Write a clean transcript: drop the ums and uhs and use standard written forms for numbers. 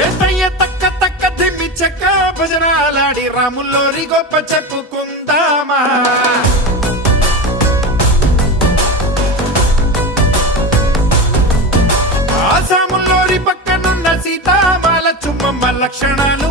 ఏతయ్య తక్క తక్క దిమ్మి చెక్క భజనాలాడి రాముల్లోరి గొప్ప చెప్పుకుందామా ఆసాముల్లోరి పక్కనున్న సీతామాల చుమ్మమ్మ లక్షణాలు